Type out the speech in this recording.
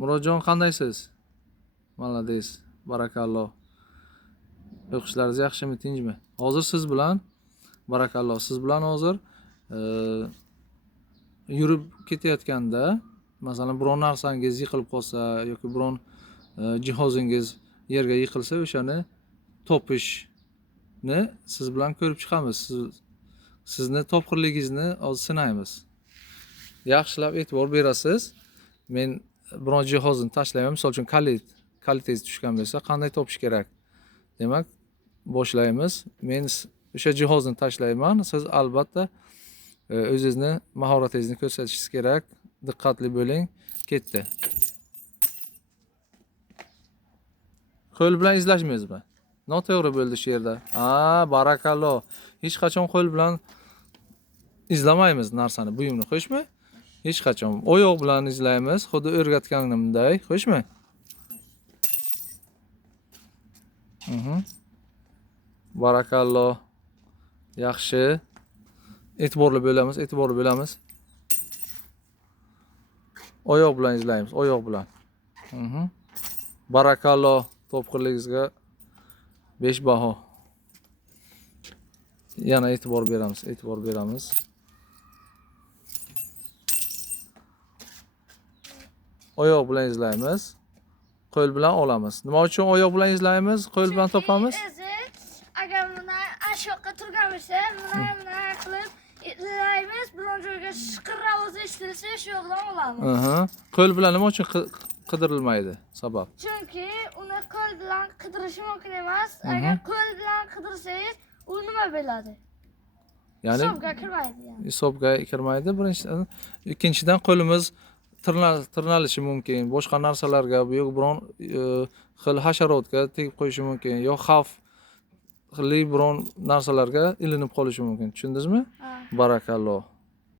Murodjon, qandaysiz? Malades, barakalloh. O'qishlaringiz yaxshimi, tinchmi? Hozir siz bilan, barakalloh, siz bilan hozir yurib ketayotganda, masalan, biron narsangiz yiqilib qolsa yoki biron jihozingiz yerga yiqilsa, o'shani topishni siz bilan ko'rib chiqamiz. Sizni topqirligingizni hozir sinaymiz. Yaxshilab e'tibor berasiz. Men biron jihozni tashlayman, misol uchun kalitingiz tushgan bo'lsa, qanday topish kerak? Demak, boshlaymiz. Men o'sha jihozni tashlayman. Siz albatta o'zingizni mahoratingizni ko'rsatishingiz kerak. Diqqatli bo'ling. Ketdi. Qo'l bilan izlashmaysizmi? Noto'g'ri bo'ldi shu yerda. Barakalloh. Hech qachon qo'l bilan izlamaymiz narsani, buyumni, xo'shmi? Hech qachon oyoq bilan izlaymiz, xuddi o'rgatganimday, xo'shmi? Barakalloh. Yaxshi. E'tiborli bo'lamiz. Oyoq bilan izlaymiz, oyoq bilan. Barakalloh. Topqirligingizga 5 baho. Yana e'tibor beramiz. Oyoq bilan izlaymiz. Qo'l bilan olamiz. Nima uchun oyoq bilan izlaymiz, qo'l bilan topamiz? Agar buni ashoqqa turgan bo'lsa, buni qilib izlaymiz, biron joyga shiqir ovozi eshitilsa, shu yoqdan olamiz. Qo'l bilan nima uchun qidirilmaydi? Sabab? Chunki uni qo'l bilan qidirish mumkin emas. Agar qo'l bilan qidirsangiz, u nima bo'ladi? Ya'ni hisobga kirmaydi yani. Hisobga kirmaydi. Birinchidan, ikkinchidan qo'limiz tirnalishi mumkin. Boshqa narsalarga, yoki biron xil hasharotga tegib qo'yishi mumkin, yo xavfli biron narsalarga ilinib qolishi mumkin. Tushundingizmi? Barakalloh.